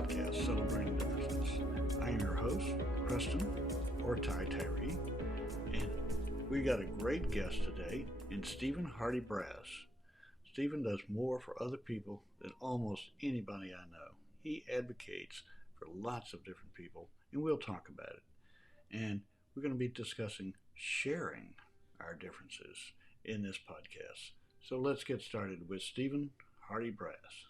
podcast, Celebrating Differences. I am your host, Preston, or Tyree, and we got a great guest today in Steven Hardy-Braz. Steven does more for other people than almost anybody I know. He advocates for lots of different people, and we'll talk about it. And we're going to be discussing sharing our differences in this podcast. So let's get started with Steven Hardy-Braz.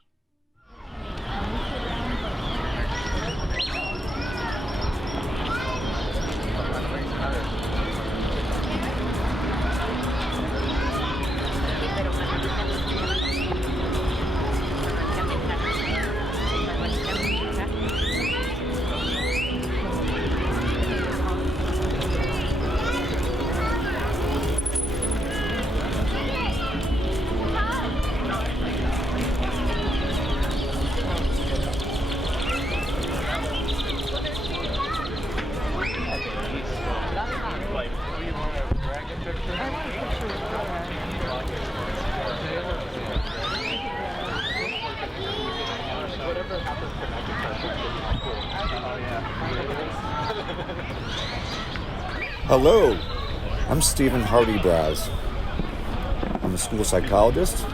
Hello, I'm Steven Hardy-Braz. I'm a school psychologist,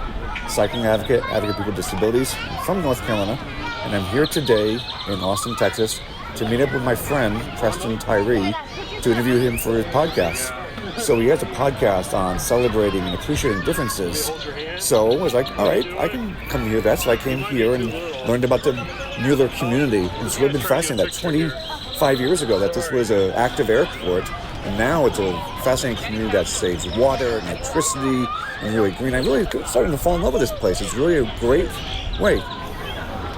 cycling advocate for people with disabilities. I'm from North Carolina, and I'm here today in Austin, Texas, to meet up with my friend, Preston Tyree, to interview him for his podcast. So he has a podcast on celebrating and appreciating differences. So I was like, all right, I can come hear that. So I came here and learned about the Mueller community. And it's really been fascinating that 25 years ago that this was an active airport. And now it's a fascinating community that saves water and electricity and really green. I'm really starting to fall in love with this place. It's really a great way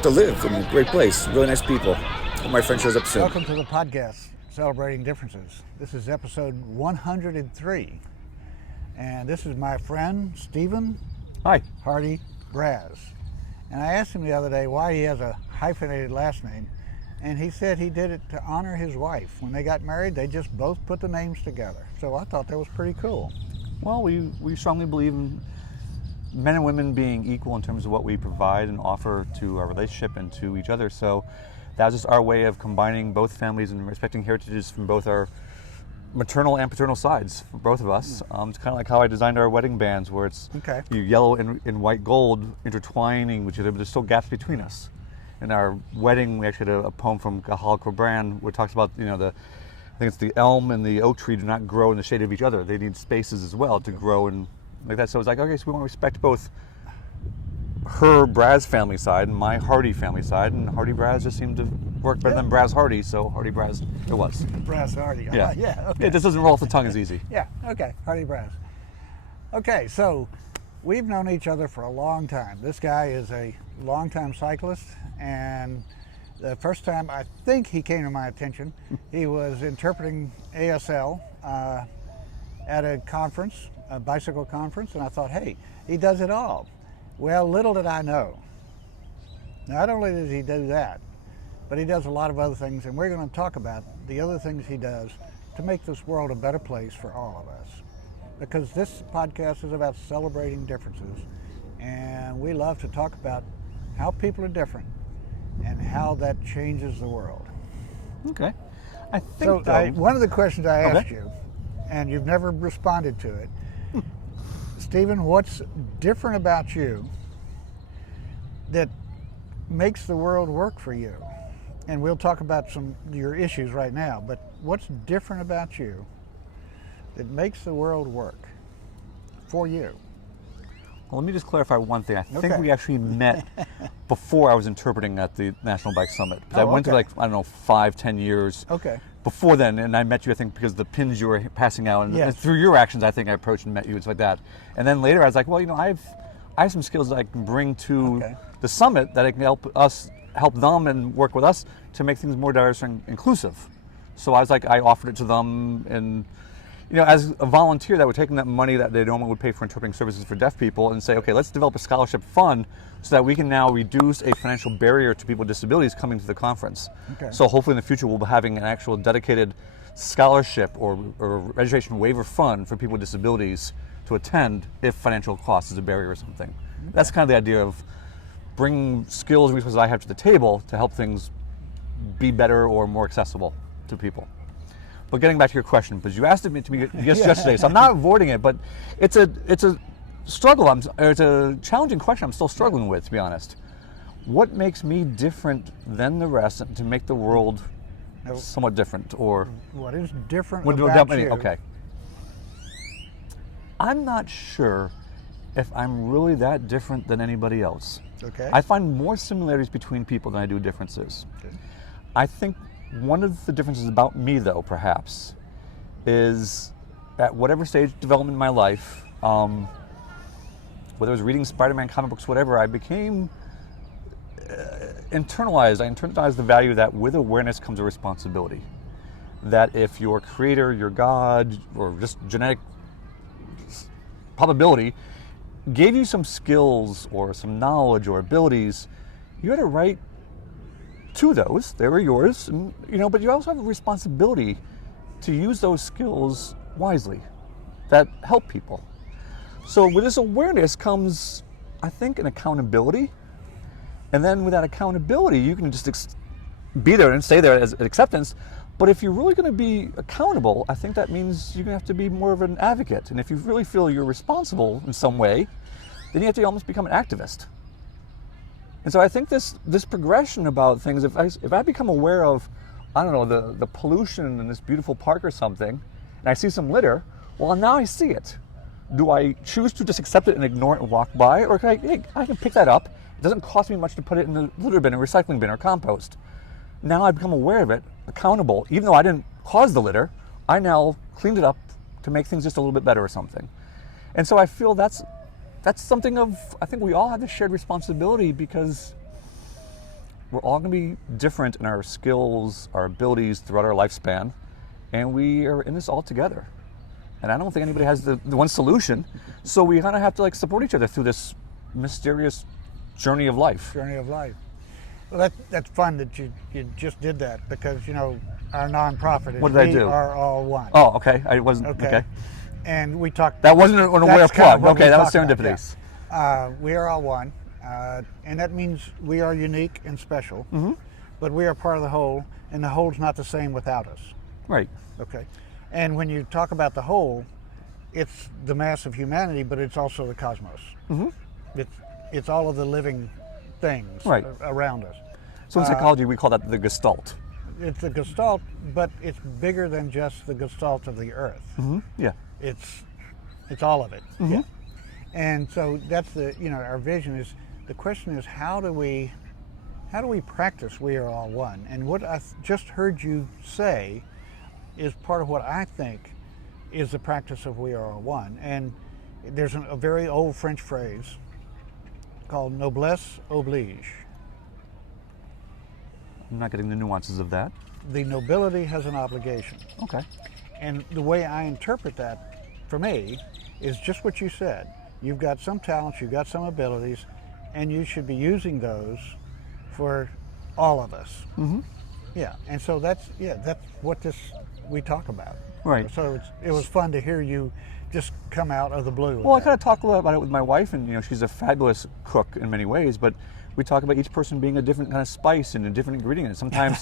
to live in a great place. Really nice people. Hope my friend shows up soon. Welcome to the podcast, Celebrating Differences. This is episode 103. And this is my friend, Steven Hardy-Braz. And I asked him the other day why he has a hyphenated last name. And he said he did it to honor his wife. When they got married, they just both put the names together. So I thought that was pretty cool. Well, we strongly believe in men and women being equal in terms of what we provide and offer to our relationship and to each other. So that's just our way of combining both families and respecting heritages from both our maternal and paternal sides for both of us. It's kind of like how I designed our wedding bands, where it's yellow and white gold intertwining, which there's still gaps between us. In our wedding, we actually had a poem from Gahal Cobran where it talks about, I think it's the elm and the oak tree do not grow in the shade of each other. They need spaces as well to grow and like that. So it's like, okay, so we want to respect both her Braz family side and my Hardy family side, and Hardy-Braz just seemed to work better than Braz-Hardy, so Hardy-Braz it was. Braz-Hardy. Yeah. Okay. It just doesn't roll off the tongue as easy. Yeah, okay, Hardy-Braz. Okay, so we've known each other for a long time. This guy is a longtime cyclist, and the first time I think he came to my attention, he was interpreting ASL at a conference, a bicycle conference, and I thought, hey, he does it all. Well, little did I know. Not only does he do that, but he does a lot of other things, and we're going to talk about the other things he does to make this world a better place for all of us. Because this podcast is about celebrating differences, and we love to talk about how people are different and how that changes the world. Okay. I think one of the questions I asked you, and you've never responded to it, Steven, what's different about you that makes the world work for you? And we'll talk about some of your issues right now, but what's different about you that makes the world work for you? Well, let me just clarify one thing. I think we actually met before I was interpreting at the National Bike Summit. I went to 5-10 years before then, and I met you, I think, because of the pins you were passing out, and through your actions, I think I approached and met you. It's like that. And then later, I was like, well, I have some skills that I can bring to the summit that I can help them and work with us to make things more diverse and inclusive. So I was like, I offered it to them, and as a volunteer that would take that money that they normally would pay for interpreting services for deaf people and say, okay, let's develop a scholarship fund so that we can now reduce a financial barrier to people with disabilities coming to the conference. So hopefully in the future we'll be having an actual dedicated scholarship or registration waiver fund for people with disabilities to attend if financial cost is a barrier or something. That's kind of the idea of bring skills and resources I have to the table to help things be better or more accessible to people. But getting back to your question, because you asked it to me yesterday, so I'm not avoiding it, but it's a struggle. It's a challenging question I'm still struggling with, to be honest. What makes me different than the rest to make the world somewhat different? Or what is different about you? Okay. I'm not sure if I'm really that different than anybody else. Okay. I find more similarities between people than I do differences. Okay. I think one of the differences about me, though, perhaps, is at whatever stage of development in my life, whether it was reading Spider-Man comic books, whatever, I became internalized. I internalized the value that with awareness comes a responsibility. That if your creator, your God, or just genetic probability gave you some skills or some knowledge or abilities, you had a right to those. They were yours, and, but you also have a responsibility to use those skills wisely that help people. So with this awareness comes, I think, an accountability. And then with that accountability, you can just be there and stay there as acceptance. But if you're really going to be accountable, I think that means you're going to have to be more of an advocate. And if you really feel you're responsible in some way, then you have to almost become an activist. And so I think this progression about things, if I become aware of, I don't know, the pollution in this beautiful park or something, and I see some litter, well, now I see it. Do I choose to just accept it and ignore it and walk by? Or can I can pick that up. It doesn't cost me much to put it in the litter bin or recycling bin or compost. Now I become aware of it, accountable. Even though I didn't cause the litter, I now cleaned it up to make things just a little bit better or something. And so I feel that's something I think we all have this shared responsibility, because we're all going to be different in our skills, our abilities throughout our lifespan, and we are in this all together. And I don't think anybody has the one solution, so we kind of have to support each other through this mysterious journey of life. Well, that's fun that you just did that, because our nonprofit is What did I do? We Are All One. Oh, okay. I wasn't okay. And we talked. That wasn't an aware plug. Okay, that was serendipity. Yeah. We are all one, and that means we are unique and special. Mm-hmm. But we are part of the whole, and the whole's not the same without us. Right. Okay. And when you talk about the whole, it's the mass of humanity, but it's also the cosmos. Mm-hmm. It's all of the living things around us. So in psychology, we call that the gestalt. It's a gestalt, but it's bigger than just the gestalt of the Earth. Mm-hmm. Yeah. It's all of it. Mm-hmm. Yeah. And so that's our vision is, the question is, how do we practice We Are All One? And what I just heard you say is part of what I think is the practice of We Are All One. And there's a very old French phrase called noblesse oblige. I'm not getting the nuances of that. The nobility has an obligation. Okay. And the way I interpret that, for me, is just what you said. You've got some talents, you've got some abilities, and you should be using those for all of us. Mm-hmm. Yeah, and so that's what we talk about. Right. So it was fun to hear you just come out of the blue. Well, I kind of talk a little about it with my wife, and she's a fabulous cook in many ways, but we talk about each person being a different kind of spice and a different ingredient. Sometimes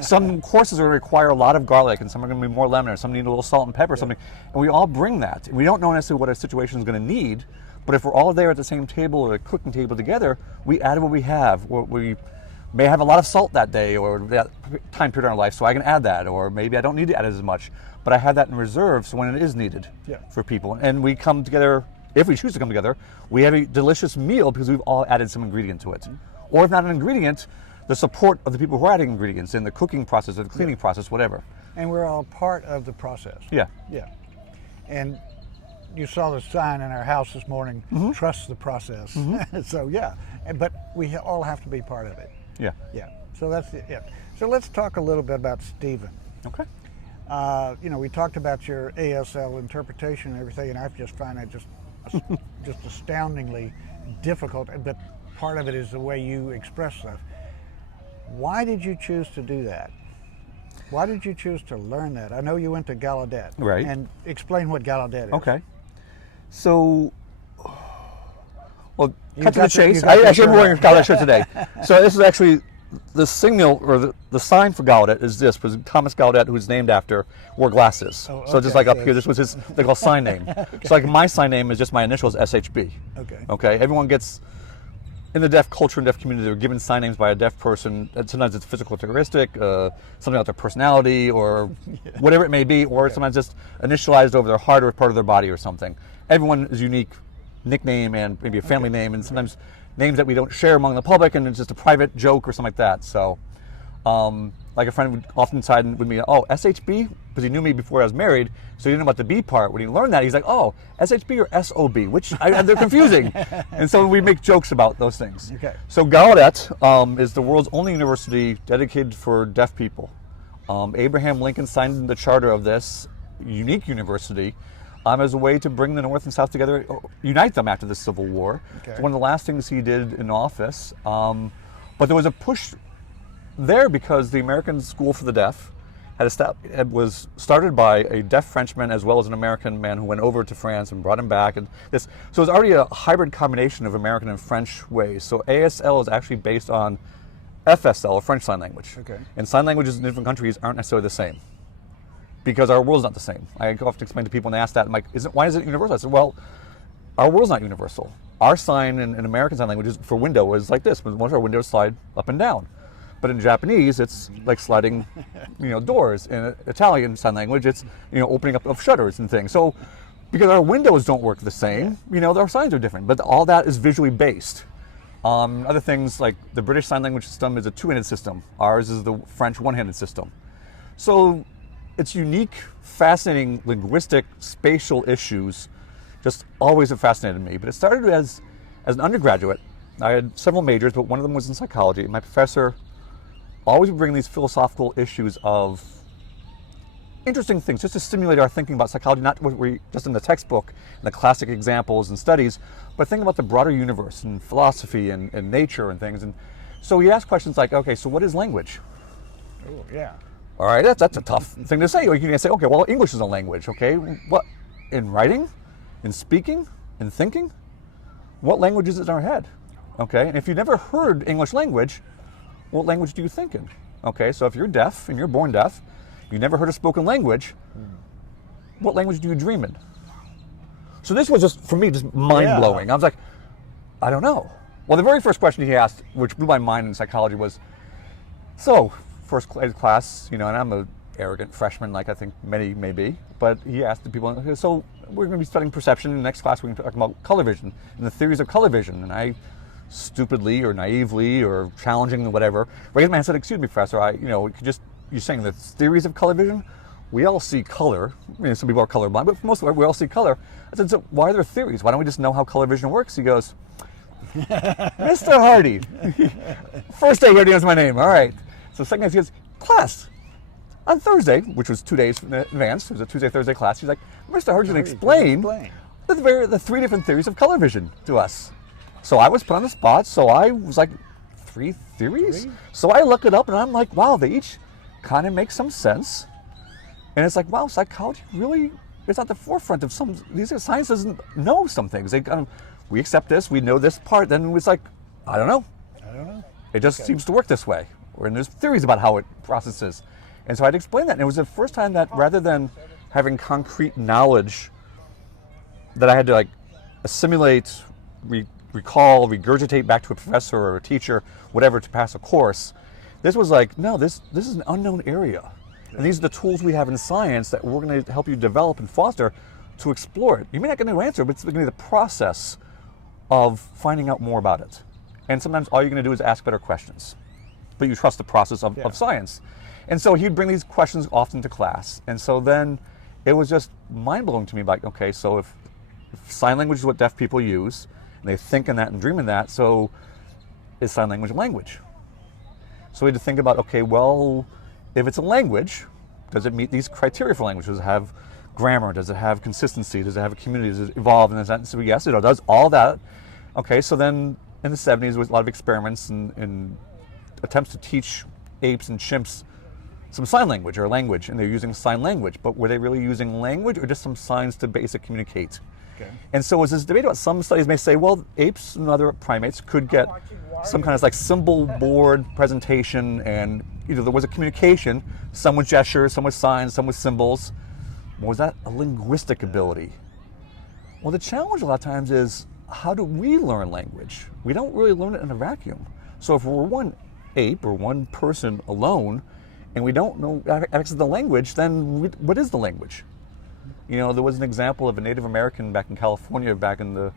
some courses are going to require a lot of garlic, and some are going to be more lemon, or some need a little salt and pepper or something. And we all bring that. We don't know necessarily what a situation is going to need, but if we're all there at the same table or a cooking table together, we add what we have. We may have a lot of salt that day or that time period in our life, so I can add that. Or maybe I don't need to add as much, but I have that in reserve so when it is needed for people. And we come together. If we choose to come together, we have a delicious meal because we've all added some ingredient to it. Mm-hmm. Or if not an ingredient, the support of the people who are adding ingredients in the cooking process or the cleaning process, whatever. And we're all part of the process. Yeah. Yeah. And you saw the sign in our house this morning, mm-hmm. Trust the process. Mm-hmm. So but we all have to be part of it. Yeah. Yeah. So that's it. Yeah. So let's talk a little bit about Steven. Okay. We talked about your ASL interpretation and everything, and I just find it just astoundingly difficult, but part of it is the way you express stuff. Why did you choose to do that? Why did you choose to learn that? I know you went to Gallaudet. Right. And explain what Gallaudet is. Okay. So Well, cut to the chase. I actually am wearing a Gallaudet shirt today. So this is actually the signal, or the sign for Gallaudet is this, because Thomas Gallaudet, who is named after, wore glasses. Oh, okay. So just like up here, this was his, they call sign name. Okay. So like my sign name is just my initials, SHB. Okay. Okay. Everyone gets, in the deaf culture and deaf community, they're given sign names by a deaf person. And sometimes it's a physical characteristic, something about their personality, or whatever it may be, or sometimes just initialized over their heart or part of their body or something. Everyone is unique nickname and maybe a family name, and sometimes names that we don't share among the public, and it's just a private joke or something like that. So, like a friend would often side with me, oh, SHB, because he knew me before I was married, so he didn't know about the B part. When he learned that, he's like, oh, SHB or SOB, which they're confusing. And so we make jokes about those things. Okay. So Gallaudet is the world's only university dedicated for deaf people. Abraham Lincoln signed the charter of this unique university as a way to bring the North and South together, unite them after the Civil War. Okay. It's one of the last things he did in office. But there was a push there because the American School for the Deaf was started by a deaf Frenchman as well as an American man who went over to France and brought him back. So it was already a hybrid combination of American and French ways. So ASL is actually based on FSL, or French Sign Language. Okay. And sign languages in different countries aren't necessarily the same, because our world's not the same. I often explain to people when they ask that, I'm like, why is it universal? I said, well, our world's not universal. Our sign in American Sign Language for window is like this. Most of our windows slide up and down. But in Japanese, it's like sliding, doors. In Italian Sign Language, it's, opening up of shutters and things. So, because our windows don't work the same, our signs are different. But all that is visually based. Other things like the British Sign Language system is a two-handed system. Ours is the French one-handed system. So, it's unique, fascinating linguistic, spatial issues just always have fascinated me. But it started as an undergraduate. I had several majors, but one of them was in psychology. My professor always would bring these philosophical issues of interesting things just to stimulate our thinking about psychology, not what we just in the textbook and the classic examples and studies, but thinking about the broader universe and philosophy and nature and things. And so he asked questions like, okay, so what is language? Oh, yeah. All right, that's a tough thing to say. You can say, okay, well, English is a language, okay? What, in writing, in speaking, in thinking? What language is it in our head? Okay, and if you've never heard English language, what language do you think in? Okay, so if you're deaf and you're born deaf, you never heard a spoken language, what language do you dream in? So this was just, for me, just mind-blowing. I was like, I don't know. Well, the very first question he asked, which blew my mind in psychology, was, so, first class, and I'm an arrogant freshman, like I think many may be, but he asked the people, so we're going to be studying perception. In the next class, we're going to talk about color vision and the theories of color vision. And I, stupidly or naively or challenging or whatever, raised my hand and said, excuse me, professor, you're saying the theories of color vision? We all see color. Some people are colorblind, but for most of us, we all see color. I said, so why are there theories? Why don't we just know how color vision works? He goes, Mr. Hardy, first day here, he knows my name. All right. So second day, he goes, class, on Thursday, which was 2 days in advance, it was a Tuesday, Thursday class, he's like, Mr. Hardy's going to explain the three different theories of color vision to us. So I was put on the spot, so I was like, 3 theories? So I look it up, and I'm like, wow, they each kind of make some sense. And it's like, wow, psychology really is at the forefront of science doesn't know some things. We accept this, we know this part, then it's like, I don't know. It just seems to work this way. And there's theories about how it processes. And so I'd explain that. And it was the first time that rather than having concrete knowledge that I had to assimilate, recall, regurgitate back to a professor or a teacher, whatever, to pass a course, this was like, no, this is an unknown area. And these are the tools we have in science that we're going to help you develop and foster to explore it. You may not get an answer, but it's going to be the process of finding out more about it. And sometimes all you're going to do is ask better questions. But you trust the process of science. And so he'd bring these questions often to class. And so then it was just mind-blowing to me, like, okay, so if sign language is what deaf people use, and they think in that and dream in that, so is sign language a language? So we had to think about, okay, well, if it's a language, does it meet these criteria for language? Does it have grammar? Does it have consistency? Does it have a community? Does it evolve? And so yes, it does all that. Okay, so then in the 70s, there was a lot of experiments and attempts to teach apes and chimps some sign language or language, and they're using sign language. But were they really using language or just some signs to basic communicate? Okay. And so as this debate about some studies may say, well, apes and other primates could get some kind of like symbol board presentation, and there was a communication, some with gestures, some with signs, some with symbols. Was that a linguistic ability? Well, the challenge a lot of times is, how do we learn language? We don't really learn it in a vacuum. So if we're one ape or one person alone, and we don't know access to the language, then what is the language? There was an example of a Native American back in California back in the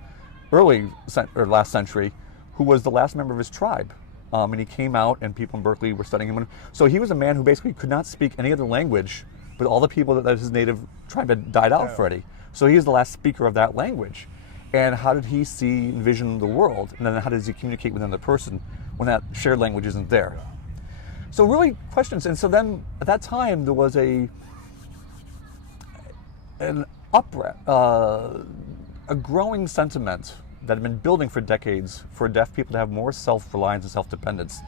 last century, who was the last member of his tribe. And he came out, and people in Berkeley were studying him. So he was a man who basically could not speak any other language, but all the people that his native tribe had died out already. So he was the last speaker of that language. And how did he envision the world? And then how does he communicate with another person when that shared language isn't there? So really questions. And so then at that time there was a growing sentiment that had been building for decades for deaf people to have more self-reliance and self-dependence.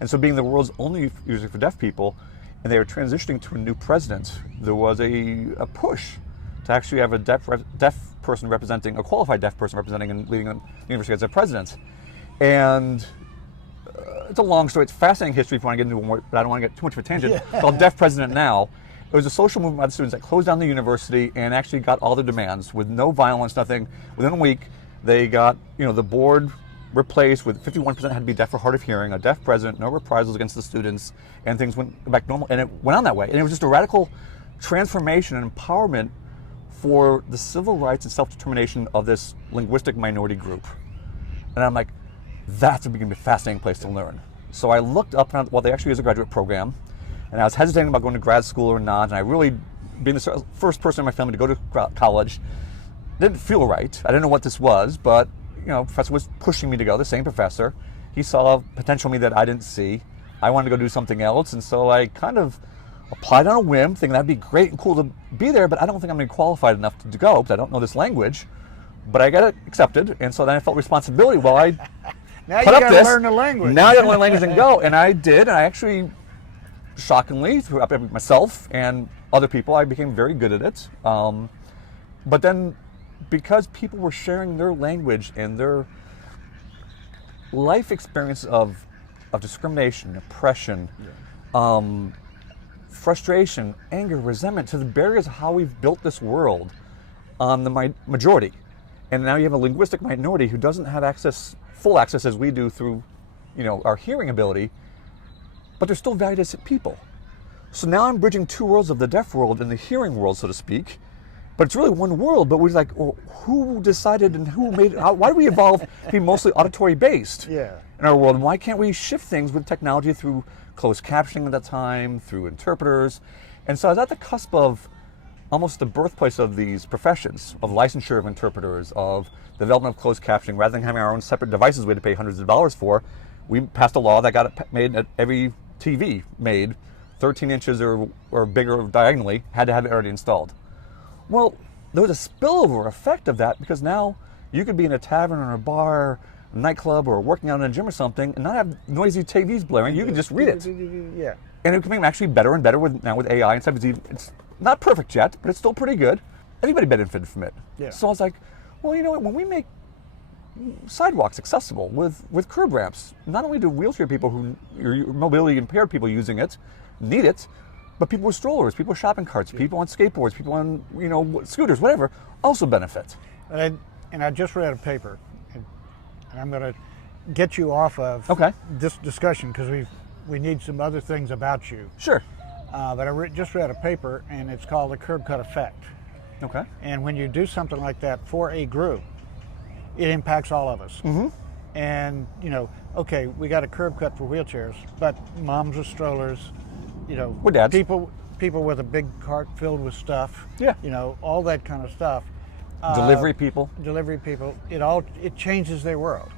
And so being the world's only music for deaf people, and they were transitioning to a new president, there was a push to actually have a deaf person representing, a qualified deaf person representing and leading the university as a president. And it's a long story. It's fascinating history if you want to get into more, but I don't want to get too much of a tangent. It's called Deaf President Now. It was a social movement by the students that closed down the university and actually got all their demands with no violence, nothing. Within a week, they got the board replaced with 51% had to be deaf or hard of hearing, a deaf president, no reprisals against the students, and things went back normal. And it went on that way. And it was just a radical transformation and empowerment for the civil rights and self-determination of this linguistic minority group. And I'm like, that's going to be a fascinating place to learn. So I looked up, well, they actually is a graduate program, and I was hesitating about going to grad school or not, and I really, being the first person in my family to go to college, didn't feel right. I didn't know what this was, but the professor was pushing me to go, the same professor. He saw potential in me that I didn't see. I wanted to go do something else, and so I kind of applied on a whim, thinking that'd be great and cool to be there, but I don't think I'm going to be qualified enough to go because I don't know this language. But I got it accepted, and so then I felt responsibility. Well, I now put you up got to this. learn the language. Now I got to learn language and go, and I did. And I actually, shockingly, through myself and other people, I became very good at it. But then, because people were sharing their language and their life experience of discrimination, oppression, frustration, anger, resentment, to the barriers of how we've built this world on the majority. And now you have a linguistic minority who doesn't have full access as we do through, our hearing ability, but they're still valued as people. So now I'm bridging two worlds of the deaf world and the hearing world, so to speak. But it's really one world, but we're like, well, who decided and who made it? Why do we evolve to be mostly auditory based in our world? And why can't we shift things with technology through closed captioning at that time, through interpreters? And so I was at the cusp of almost the birthplace of these professions, of licensure of interpreters, of development of closed captioning. Rather than having our own separate devices we had to pay hundreds of dollars for, we passed a law that got it made at every TV made 13 inches or bigger diagonally, had to have it already installed. Well, there was a spillover effect of that, because now you could be in a tavern or a bar, a nightclub, or working out in a gym or something and not have noisy TVs blaring. You could just read it. Yeah. And it became actually better and better with AI and stuff. It's not perfect yet, but it's still pretty good. Anybody benefited from it. Yeah. So I was like, well, you know what, when we make sidewalks accessible with curb ramps, not only do wheelchair people mobility impaired people using it need it, but people with strollers, people with shopping carts, people on skateboards, people on scooters, whatever, also benefit. And I just read a paper, and I'm going to get you off of this discussion because we need some other things about you. Sure. But I just read a paper, and it's called the curb cut effect. Okay. And when you do something like that for a group, it impacts all of us. Mm-hmm. And okay, we got a curb cut for wheelchairs, but moms with strollers, or dads, people with a big cart filled with stuff, all that kind of stuff. Delivery people. It changes their world,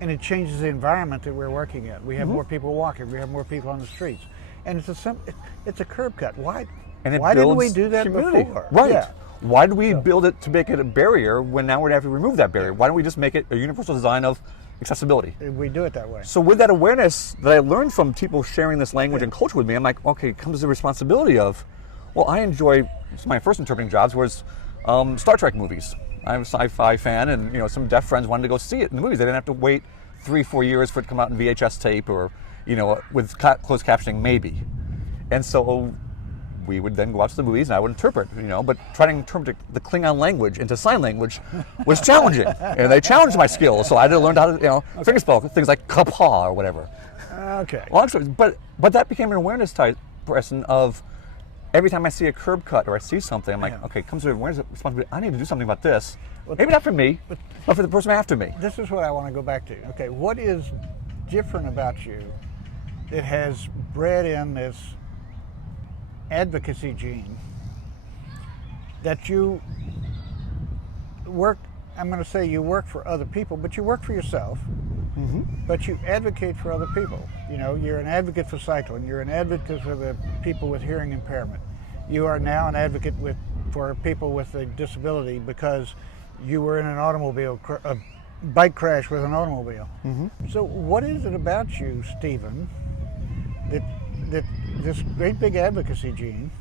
and it changes the environment that we're working in. We have more people walking. We have more people on the streets, and it's a curb cut. Why didn't we do that before? Right. Yeah. Why did we build it to make it a barrier when now we're going to have to remove that barrier? Why don't we just make it a universal design of accessibility? We do it that way. So with that awareness that I learned from people sharing this language and culture with me, I'm like, okay, it comes the responsibility of, well, I enjoy, my first interpreting jobs was Star Trek movies. I'm a sci-fi fan, and some deaf friends wanted to go see it in the movies. They didn't have to wait 3-4 years for it to come out in VHS tape or with closed captioning maybe. And so we would then go out to the movies and I would interpret, but trying to interpret the Klingon language into sign language was challenging. And they challenged my skills, so I had to learn how to, fingerspell things like kapah or whatever. Okay. Long story, but that became an awareness type, Preston, of every time I see a curb cut or I see something, I'm like, okay, it comes to awareness, responsibility. I need to do something about this. Maybe not for me, but for the person after me. This is what I want to go back to. Okay, what is different about you that has bred in this advocacy gene that you work, I'm going to say you work for other people, but you work for yourself, but you advocate for other people. You're an advocate for cycling, you're an advocate for the people with hearing impairment. You are now an advocate for people with a disability because you were in an automobile, a bike crash with an automobile. So what is it about you, Steven, that this great big advocacy gene,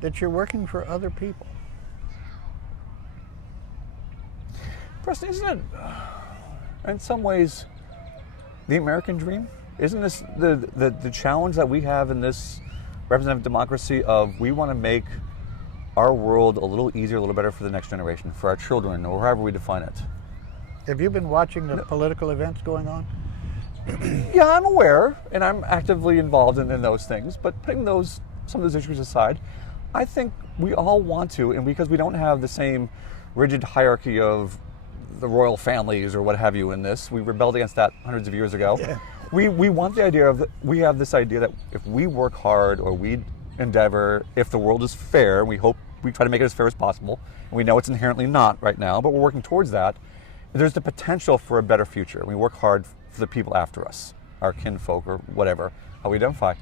that you're working for other people? Preston, isn't it, in some ways, the American dream? Isn't this the challenge that we have in this representative democracy of we want to make our world a little easier, a little better for the next generation, for our children, or however we define it? Have you been watching the political events going on? Yeah, I'm aware, and I'm actively involved in those things, but putting some of those issues aside, I think we all want to, and because we don't have the same rigid hierarchy of the royal families or what have you in this, we rebelled against that hundreds of years ago. Yeah. We want the idea of, we have this idea that if we work hard or we endeavor, if the world is fair, we try to make it as fair as possible, and we know it's inherently not right now, but we're working towards that, there's the potential for a better future. We work hard for the people after us, our kinfolk or whatever, how we identify.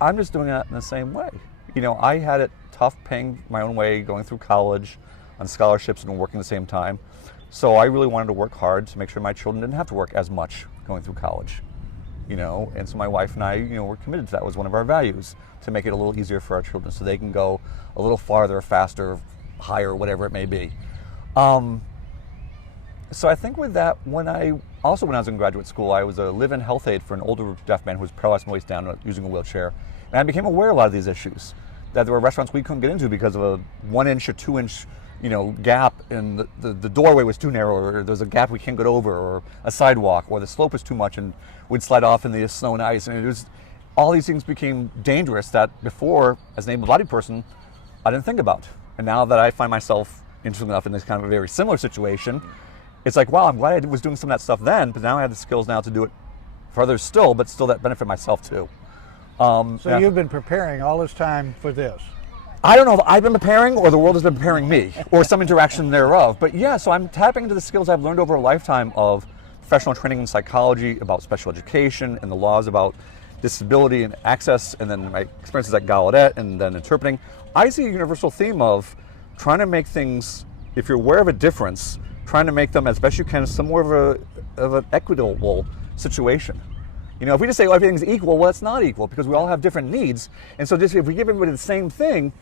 I'm just doing that in the same way. I had it tough paying my own way, going through college on scholarships and working at the same time. So I really wanted to work hard to make sure my children didn't have to work as much going through college. And so my wife and I, were committed to that. It was one of our values, to make it a little easier for our children so they can go a little farther, faster, higher, whatever it may be. So I think with that, when I was in graduate school, I was a live-in health aide for an older deaf man who was paralyzed from the waist down using a wheelchair. And I became aware of a lot of these issues, that there were restaurants we couldn't get into because of a 1-inch or 2-inch gap, and the doorway was too narrow, or there's a gap we can't get over, or a sidewalk, or the slope was too much and we'd slide off in the snow and ice. And all these things became dangerous that before, as an able-bodied person, I didn't think about. And now that I find myself, interesting enough, in this kind of a very similar situation, it's like, wow, I'm glad I was doing some of that stuff then, but now I have the skills now to do it for others still, but still that benefit myself too. So you've been preparing all this time for this? I don't know if I've been preparing or the world has been preparing me, or some interaction thereof. But yeah, so I'm tapping into the skills I've learned over a lifetime of professional training in psychology, about special education, and the laws about disability and access, and then my experiences at Gallaudet, and then interpreting. I see a universal theme of trying to make things, if you're aware of a difference, trying to make them as best you can somewhere of an equitable situation. If we just say, oh, everything's equal, well, it's not equal, because we all have different needs. And so just if we give everybody the same thing,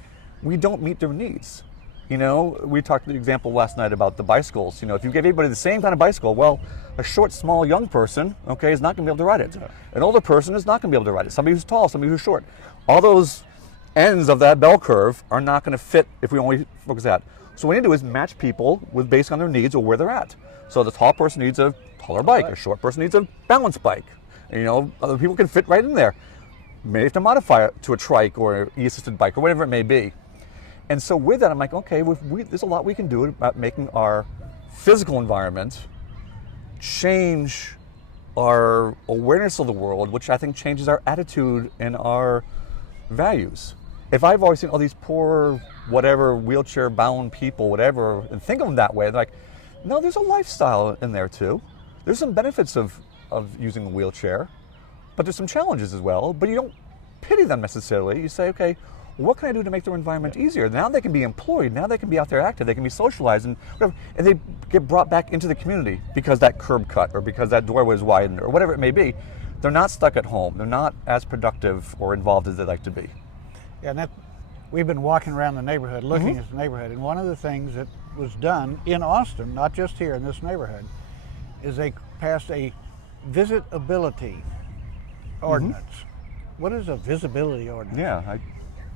we don't meet their needs. We talked the example last night about the bicycles. If you give everybody the same kind of bicycle, well, a short, small, young person, okay, is not going to be able to ride it. An older person is not going to be able to ride it. Somebody who's tall, somebody who's short. All those ends of that bell curve are not going to fit if we only focus that. So what we need to do is match people based on their needs or where they're at. So the tall person needs a taller bike, a short person needs a balance bike. Other people can fit right in there. Maybe have to modify it to a trike or an e-assisted bike or whatever it may be. And so with that, I'm like, okay, there's a lot we can do about making our physical environment change our awareness of the world, which I think changes our attitude and our values. If I've always seen all these poor, whatever, wheelchair-bound people, whatever, and think of them that way, they're like, no, there's a lifestyle in there too. There's some benefits of using a wheelchair, but there's some challenges as well, but you don't pity them necessarily. You say, okay, what can I do to make their environment easier? Now they can be employed, now they can be out there active, they can be socialized, and whatever, and they get brought back into the community because that curb cut or because that doorway was widened or whatever it may be. They're not stuck at home. They're not as productive or involved as they'd like to be. Yeah, and we've been walking around the neighborhood, looking at the neighborhood, and one of the things that was done in Austin, not just here in this neighborhood, is they passed a visitability ordinance. What is a visibility ordinance? Yeah.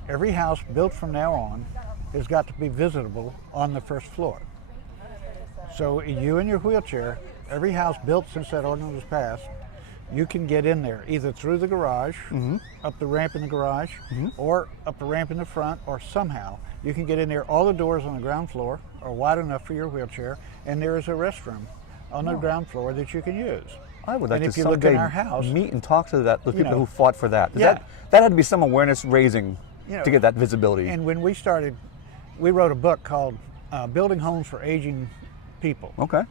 Every house built from now on has got to be visitable on the first floor. So you in your wheelchair, every house built since that ordinance was passed, you can get in there either through the garage, up the ramp in the garage, or up the ramp in the front, or somehow you can get in there. All the doors on the ground floor are wide enough for your wheelchair, and there is a restroom on the ground floor that you can use. I would like and to if you look in someday our house, meet and talk to those people know, who fought for that. yeah. That had to be some awareness raising You know, to get that visibility. And when we started, we wrote a book called Building Homes for Aging People. Okay.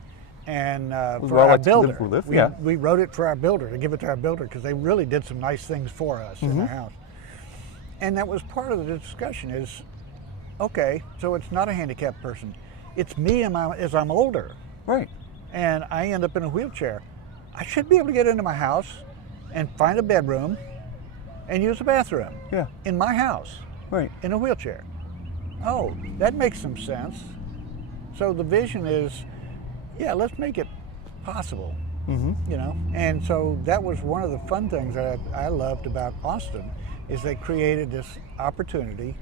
And for Well, our like to live builder, who live, we, yeah. we wrote it for our builder, to give it to our builder, because they really did some nice things for us in the house. And that was part of the discussion is, okay, so it's not a handicapped person. It's me as I'm older. Right. And I end up in a wheelchair. I should be able to get into my house and find a bedroom and use a bathroom. Yeah. In my house. Right. In a wheelchair. Oh, that makes some sense. So the vision is, yeah, let's make it possible. You know, and so that was one of the fun things that I loved about Austin, is they created this opportunity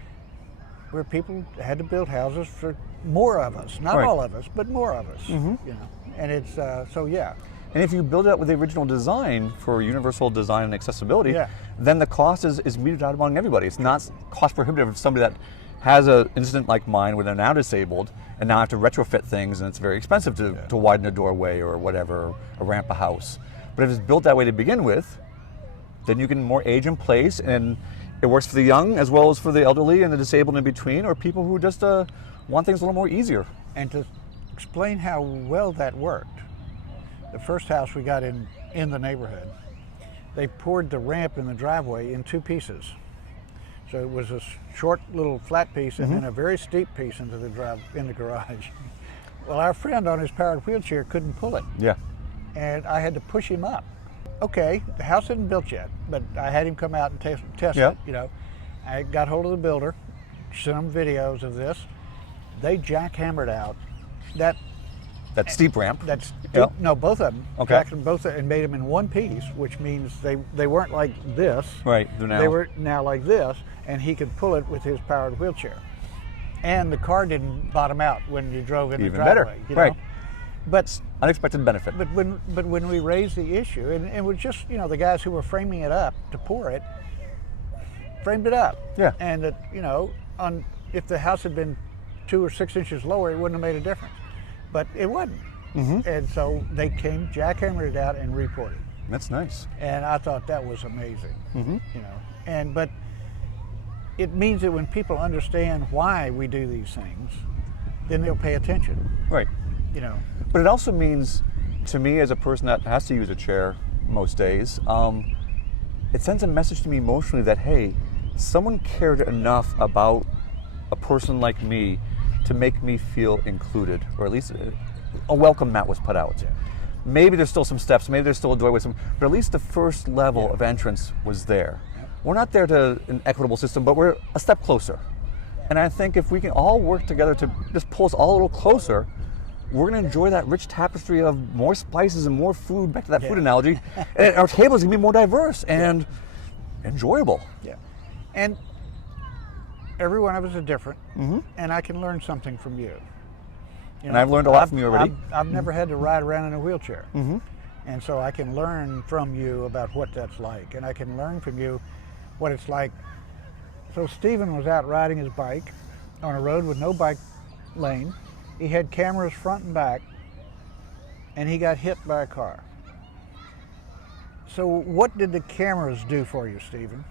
where people had to build houses for more of us, not Right. all of us, but more of us. You know, and it's so yeah. And if you build it up with the original design for universal design and accessibility, Yeah. then the cost is meted out among everybody. It's not cost prohibitive for somebody that has an incident like mine where they're now disabled and now have to retrofit things, and it's very expensive to widen a doorway or whatever, or ramp a house. But if it's built that way to begin with, then you can more age in place, and it works for the young as well as for the elderly and the disabled in between, or people who just want things a little more easier. And to explain how well that worked, the first house we got in the neighborhood, they poured the ramp in the driveway in 2 pieces. So it was a short little flat piece and then a very steep piece into the garage. Well, our friend on his powered wheelchair couldn't pull it, Yeah. and I had to push him up. Okay, the house isn't built yet, but I had him come out and test Yeah. it. You know, I got hold of the builder, sent him videos of this. They jackhammered out that Steep ramp. That's Yep. no, both of them. Okay. Jacked them both and made them in one piece, which means they weren't like this. Right. They're now. They were now like this, and he could pull it with his powered wheelchair. And the car didn't bottom out when you drove in Even the better. driveway. You Right. know? But Unexpected benefit. when we raised the issue, and it was just, you know, the guys who were framing it up to pour it, framed it up. Yeah. And it, you know, if the house had been 2 or 6 inches lower, it wouldn't have made a difference. But it wasn't. And so they came, jackhammered it out, and re-poured it. That's nice. And I thought that was amazing. You know, but it means that when people understand why we do these things, then they'll pay attention. Right. You know. But it also means, to me as a person that has to use a chair most days, it sends a message to me emotionally that, hey, someone cared enough about a person like me to make me feel included, or at least a welcome mat was put out. Yeah. Maybe there's still some steps, maybe there's still a doorway, but at least the first level of entrance was there. We're not there to an equitable system, but we're a step closer. And I think if we can all work together to just pull us all a little closer, we're going to enjoy that rich tapestry of more spices and more food, back to that food analogy, and our table is going to be more diverse and enjoyable. Yeah. And every one of us is different, and I can learn something from you. And I've learned a lot from you already. I've never had to ride around in a wheelchair. And so I can learn from you about what that's like, and I can learn from you what it's like. So Steven was out riding his bike on a road with no bike lane. He had cameras front and back, and he got hit by a car. So what did the cameras do for you, Steven?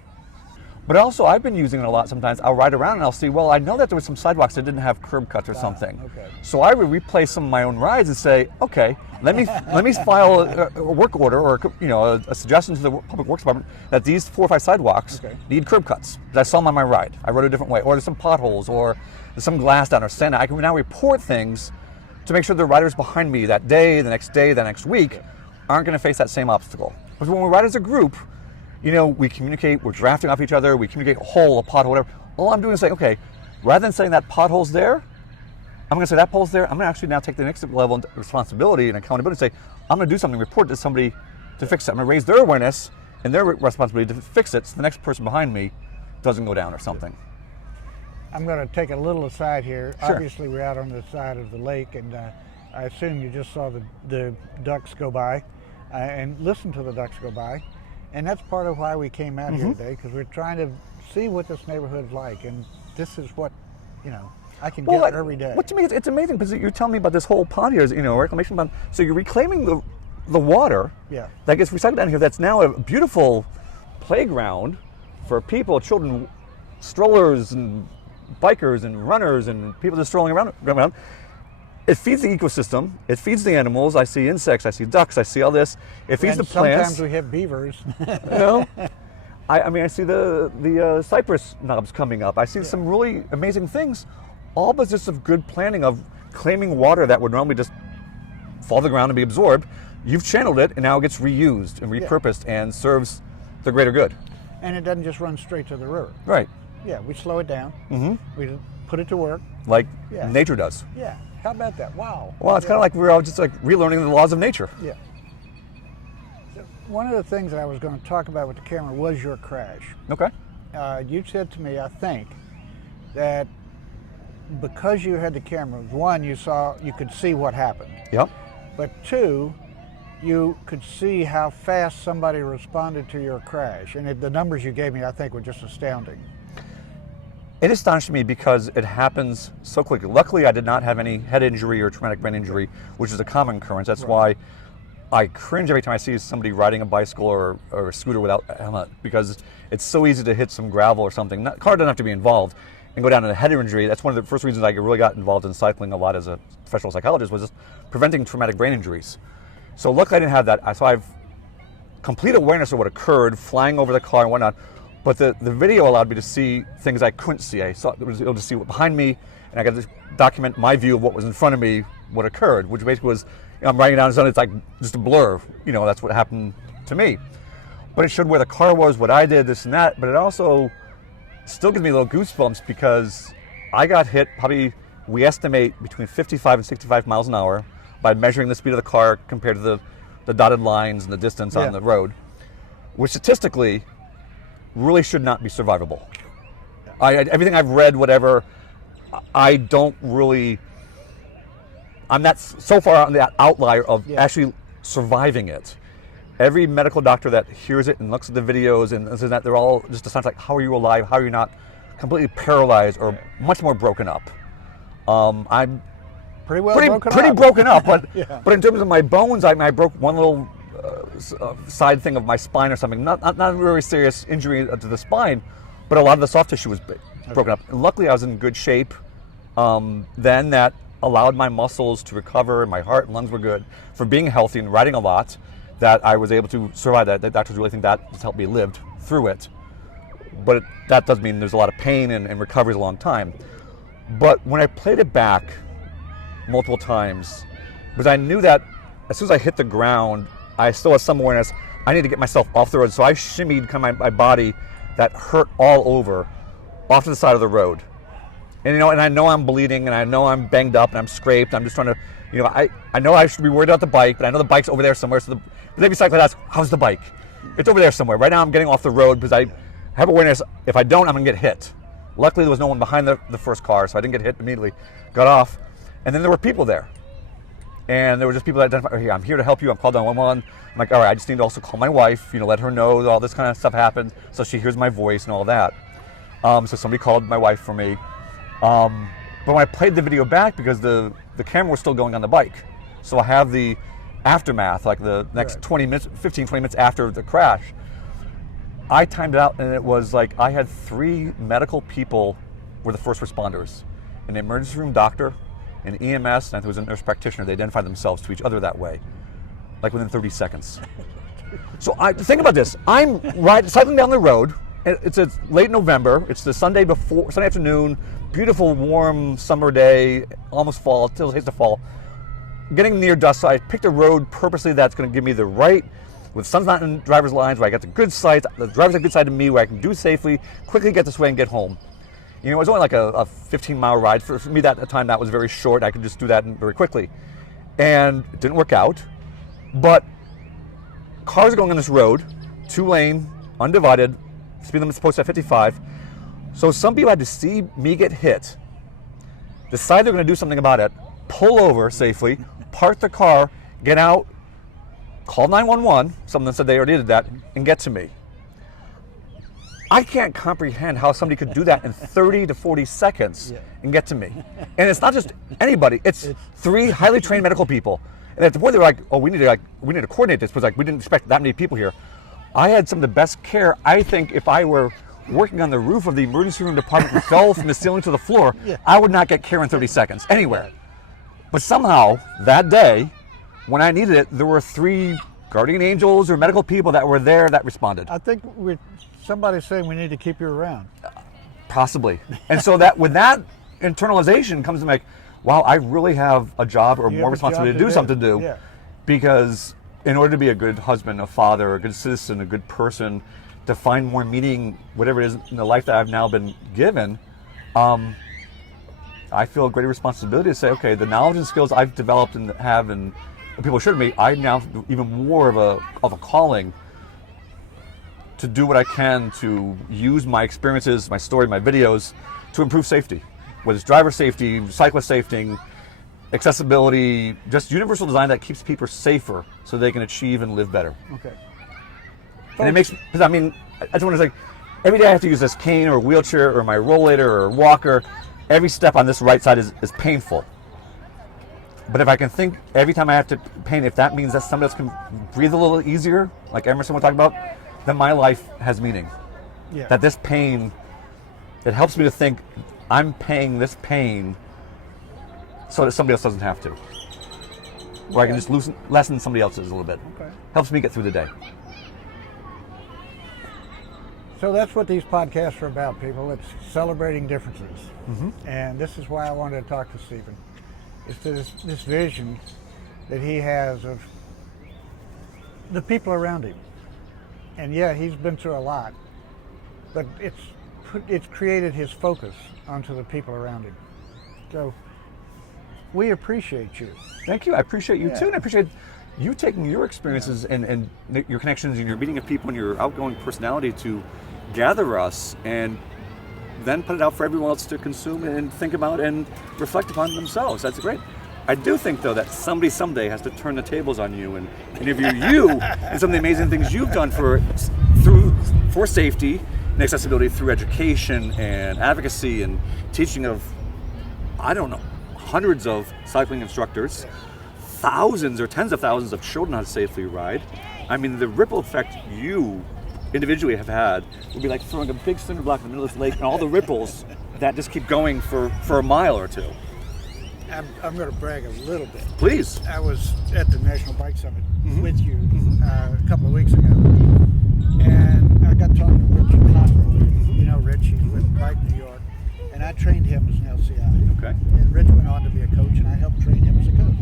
But also, I've been using it a lot sometimes. I'll ride around and I'll see, well, I know that there was some sidewalks that didn't have curb cuts or something. Okay. So I would replay some of my own rides and say, okay, let me file a work order, or a suggestion to the Public Works Department that these 4 or 5 sidewalks need curb cuts. I saw them on my ride. I rode a different way, or there's some potholes, or there's some glass down, or sand. I can now report things to make sure the riders behind me that day, the next week, aren't going to face that same obstacle. Because when we ride as a group, we communicate, we're drafting off each other, we communicate a hole, a pothole, whatever, all I'm doing is saying, okay, rather than saying that pothole's there, I'm going to say that pothole's there. I'm going to actually now take the next level of responsibility and accountability and say, I'm going to do something, report to somebody to fix it. I'm going to raise their awareness and their responsibility to fix it so the next person behind me doesn't go down or something. I'm going to take a little aside here. Sure. Obviously, we're out on the side of the lake, and I assume you just saw the ducks go by and listened to the ducks go by. And that's part of why we came out here today, because we're trying to see what this neighborhood's like. And this is what, I can get every day. What to me, it's amazing because you're telling me about this whole pond here, reclamation pond. So you're reclaiming the water that gets recycled down here. That's now a beautiful playground for people, children, strollers and bikers and runners and people just strolling around. It feeds the ecosystem. It feeds the animals. I see insects. I see ducks. I see all this. It feeds the plants. Sometimes we have beavers. I see the cypress knobs coming up. I see some really amazing things, all but just of good planning of claiming water that would normally just fall to the ground and be absorbed. You've channeled it, and now it gets reused and repurposed and serves the greater good. And it doesn't just run straight to the river. Right. Yeah, we slow it down. We put it to work. Like nature does. Yeah. How about that? Wow. Well, it's kind of like we're all just like relearning the laws of nature. Yeah. So one of the things that I was going to talk about with the camera was your crash. Okay. You said to me, I think, that because you had the camera, one, you could see what happened. Yep. But two, you could see how fast somebody responded to your crash. And the numbers you gave me, I think, were just astounding. It astonished me because it happens so quickly. Luckily, I did not have any head injury or traumatic brain injury, which is a common occurrence. That's why I cringe every time I see somebody riding a bicycle or a scooter without a helmet, because it's so easy to hit some gravel or something. Car doesn't have to be involved and go down in a head injury. That's one of the first reasons I really got involved in cycling a lot as a professional psychologist, was just preventing traumatic brain injuries. So luckily I didn't have that. So I have complete awareness of what occurred, flying over the car and whatnot. But the video allowed me to see things I couldn't see. I was able to see what behind me, and I got to document my view of what was in front of me, what occurred, which basically was, I'm writing down something, it's like just a blur. That's what happened to me. But it showed where the car was, what I did, this and that. But it also still gives me little goosebumps because I got hit probably, we estimate, between 55 and 65 miles an hour by measuring the speed of the car compared to the dotted lines and the distance on the road, which statistically really should not be survivable. Everything I've read, whatever, I'm not so far on that outlier of actually surviving it. Every medical doctor that hears it and looks at the videos and says that, they're all just sounds like, how are you alive? How are you not completely paralyzed or much more broken up? I'm pretty broken up, but but in terms of my bones, I broke one little side thing of my spine or something. Not a very serious injury to the spine, but a lot of the soft tissue was broken up. And luckily, I was in good shape then, that allowed my muscles to recover, and my heart and lungs were good for being healthy and riding a lot, that I was able to survive that. The doctors really think that has helped me live through it. But that does mean there's a lot of pain and recovery is a long time. But when I played it back multiple times, because I knew that as soon as I hit the ground, I still had some awareness, I need to get myself off the road. So I shimmied kind of my body that hurt all over off to the side of the road. And and I know I'm bleeding, and I know I'm banged up, and I'm scraped. I'm just trying to, I know I should be worried about the bike, but I know the bike's over there somewhere. So every cyclist asks, how's the bike? It's over there somewhere. Right now I'm getting off the road because I have awareness. If I don't, I'm going to get hit. Luckily, there was no one behind the first car, so I didn't get hit immediately. Got off, and then there were people there. And there were just people that identified, hey, I'm here to help you. I'm called 911. I'm like, all right, I just need to also call my wife, let her know that all this kind of stuff happened so she hears my voice and all that. So somebody called my wife for me. But when I played the video back, because the camera was still going on the bike, so I have the aftermath, like the next 15, 20 minutes after the crash, I timed it out, and it was like I had 3 medical people were the first responders. An emergency room doctor, an EMS, and I think it was a nurse practitioner. They identified themselves to each other that way, like within 30 seconds. So think about this. I'm cycling down the road. It's late November. It's the Sunday afternoon, beautiful, warm summer day, almost fall, still hits the fall. Getting near dusk, so I picked a road purposely that's going to give me the right, with sun's not in driver's lines, where I got the good sight, the driver's a good side of me, where I can do safely, quickly get this way and get home. You know, it was only like a 15-mile ride. For me, at the time, that was very short. I could just do that very quickly. And it didn't work out. But cars are going on this road, 2-lane, undivided, speed limit supposed to have 55. So some people had to see me get hit, decide they're going to do something about it, pull over safely, park the car, get out, call 911, someone said they already did that, and get to me. I can't comprehend how somebody could do that in 30 to 40 seconds and get to me. And it's not just anybody, it's 3 highly trained medical people. And at the point they were like, oh, we need to coordinate this, because like we didn't expect that many people here. I had some of the best care. I think if I were working on the roof of the emergency room department and fell from the ceiling to the floor, I would not get care in 30 seconds anywhere. But somehow that day, when I needed it, there were 3 guardian angels or medical people that were there that responded. I think somebody's saying we need to keep you around. Possibly. And so that with that internalization comes to like, wow, I really have a job or more responsibility to do something to do. Because in order to be a good husband, a father, a good citizen, a good person, to find more meaning, whatever it is in the life that I've now been given, I feel a greater responsibility to say, okay, the knowledge and skills I've developed and have and people should me, I now have even more of a calling to do what I can to use my experiences, my story, my videos to improve safety, whether it's driver safety, cyclist safety, accessibility, just universal design that keeps people safer so they can achieve and live better. Okay. And it makes, because I mean, I just want to say, every day I have to use this cane or wheelchair or my rollator or walker. Every step on this right side is painful. But if I can think every time I have to pain, if that means that somebody else can breathe a little easier, like Emerson was talking about, then my life has meaning. Yeah. That this pain, it helps me to think I'm paying this pain so that somebody else doesn't have to. Or I can just lessen somebody else's a little bit. Okay. Helps me get through the day. So that's what these podcasts are about, people. It's celebrating differences. And this is why I wanted to talk to Steven. It's this vision that he has of the people around him. And yeah, he's been through a lot, but it's created his focus onto the people around him. So we appreciate you. Thank you. I appreciate you too, and I appreciate you taking your experiences and your connections and your meeting of people and your outgoing personality to gather us and then put it out for everyone else to consume and think about and reflect upon themselves. That's great. I do think, though, that somebody someday has to turn the tables on you and interview you and some of the amazing things you've done for safety and accessibility through education and advocacy and teaching of, I don't know, hundreds of cycling instructors, thousands or tens of thousands of children how to safely ride. I mean, the ripple effect you individually have had would be like throwing a big cinder block in the middle of this lake and all the ripples that just keep going for a mile or two. I'm going to brag a little bit. Please. I was at the National Bike Summit with you a couple of weeks ago, and I got talking to Rich Conroy. You know Rich, he's with Bike New York, and I trained him as an LCI. Okay. And Rich went on to be a coach, and I helped train him as a coach.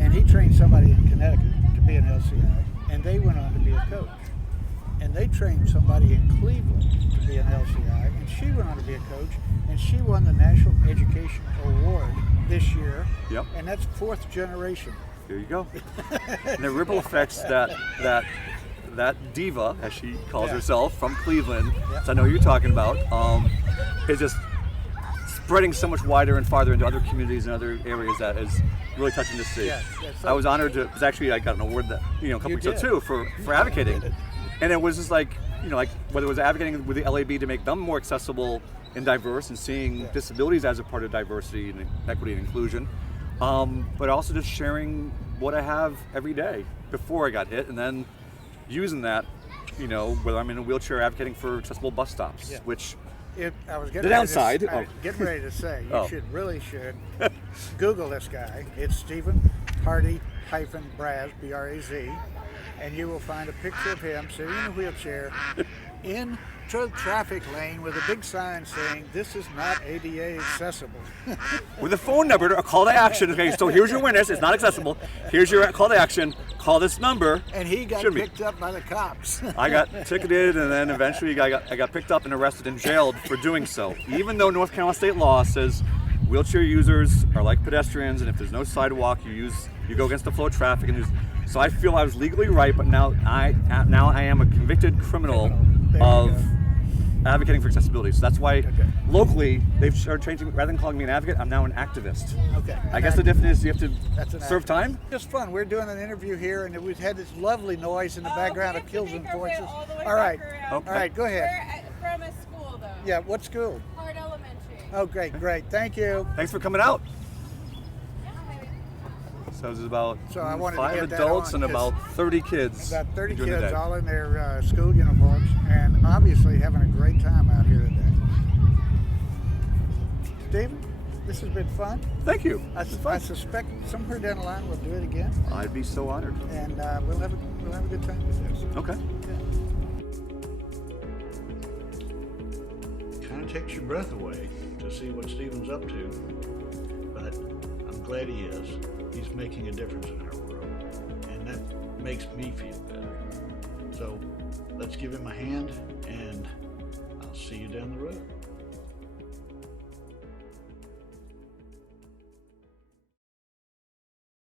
And he trained somebody in Connecticut to be an LCI, and they went on to be a coach. And they trained somebody in Cleveland to be an LCI, and she went on to be a coach, and she won the National Education Award this year. Yep. And that's 4th generation. Here you go. And the ripple effects that diva, as she calls herself, from Cleveland, so I know who you're talking about, is just spreading so much wider and farther into other communities and other areas that is really touching to see. I was honored to, because actually I got an award that, a couple weeks ago too for advocating. And it was just like, like whether it was advocating with the LAB to make them more accessible and diverse and seeing disabilities as a part of diversity and equity and inclusion, but also just sharing what I have every day before I got hit, and then using that, whether I'm in a wheelchair advocating for accessible bus stops, which I was getting the downside. Getting ready to say, you should Google this guy. It's Steven Hardy-Braz, B-R-A-Z, and you will find a picture of him sitting in a wheelchair into the traffic lane with a big sign saying, "This is not ADA accessible." With a phone number, a call to action. Okay, so here's your witness. It's not accessible. Here's your call to action. Call this number. And he got picked up by the cops. I got ticketed, and then eventually I got picked up and arrested and jailed for doing so. Even though North Carolina state law says wheelchair users are like pedestrians, and if there's no sidewalk, you go against the flow of traffic. So I feel I was legally right, but now I am a convicted criminal of advocating for accessibility. So that's why locally they've started changing. Rather than calling me an advocate, I'm now an activist. Okay. I guess the difference is you have to serve time. Just fun. We're doing an interview here, and we've had this lovely noise in the background of children's voices. All right. All right. Go ahead. We're from a school, though. Yeah. What school? Hart Elementary. Oh, great. Thank you. Thanks for coming out. So there's about 5 adults and about 30 kids. About 30 kids, all in their school uniforms, and obviously having a great time out here today. Steven, this has been fun. Thank you. I suspect somewhere down the line we'll do it again. I'd be so honored. And we'll have a good time with this. Okay. Yeah. Kind of takes your breath away to see what Steven's up to, but I'm glad he is. He's making a difference in our world, and that makes me feel better. So let's give him a hand, and I'll see you down the road.